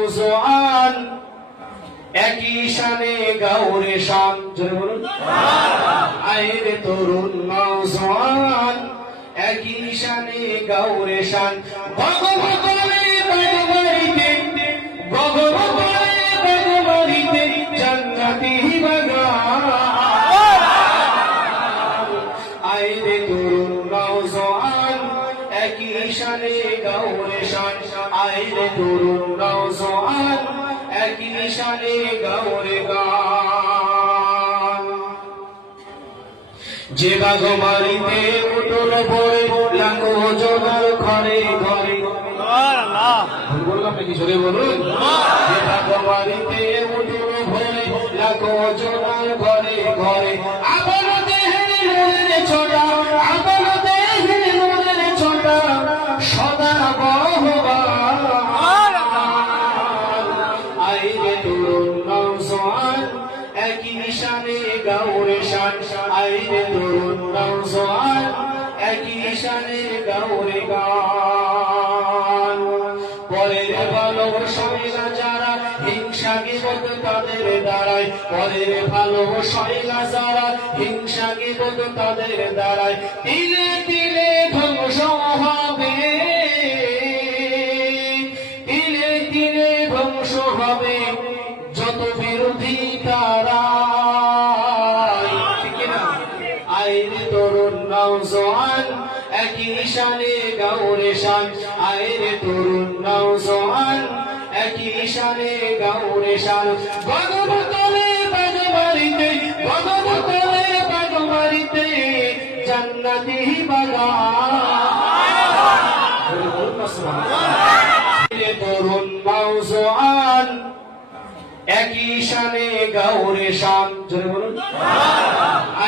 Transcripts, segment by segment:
নওজোয়ান একই শানে গাউরে শান। জোরে বলুন। আইরে তরুণ নওজোয়ান একই শানে গাউরে একই শান আইরে তরুণ নওজোয়ান একই শানে গাউরে গান। যে বাগমারিতে উঠল পড়ে লাখো জনার ঘরে ঘরে। বললাম জোরে বলুন। যে বাগমারিতে উঠল ভরে লাখো জনার আইরে তরুণ নওজোয়ান একই নিশানে গাউরে গান। পরের ভালোবাসায় না যারা হিংসা গিবত তাদের দ্বারায় পরের ভালোবাসায় না যারা হিংসা গিবত তাদের দ্বারায় তিলে তিলে ধ্বংস হবে। তিলে তিলে ধ্বংস হবে। আইরে তরুণ নওজোয়ান একই নিশানে গাউরে শান। আইরে তরুণ নওজোয়ান একই নিশানে গাউরে শান। ভগবতলে বাগমারিতে ভগবতলে বাগমারিতে জান্নাতি বাগান তরুণ নওজোয়ান একই শানে গাউরে শান। জোরে বলুন।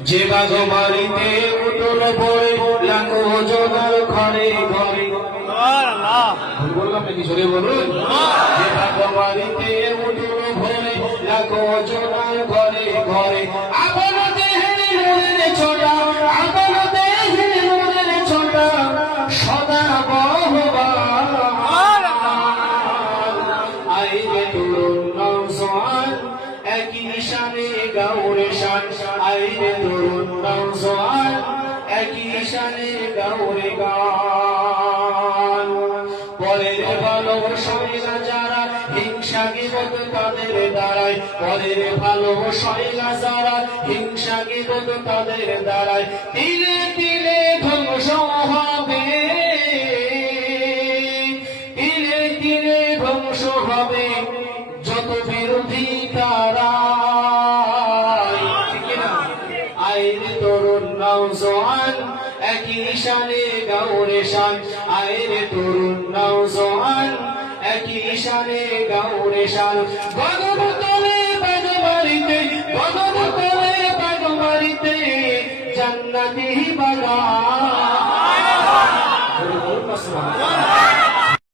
যে বাঘ বাড়িতে উঠল পড়ে লাখো জনার ঘরে ঘরে। বললাম নাকি? সরে বলুন। যে বাগমারিতে উঠল ভরে লাখো জনার ঘরে ঘরে। আইরে তরুণ নওজোয়ান একই নিশানে গাউরে গান। পরের ভালোবাসায় যারা হিংসা গিবত তাদের দ্বারায়। পরের ভালোবাসায় না যারা হিংসা গিবত তাদের দ্বারায়। তিলে তিলে ধ্বংস হবে। তিলে তিলে ধ্বংস হবে। আইরে তরুণ নওজোয়ান একই ঈশানে গাউরে শান। আইরে তরুণ নওজোয়ান একই ঈশানে গাউরে শান। ভগবতলে বদমারিতে ভগবতলে বদমারিতে জান্নাতি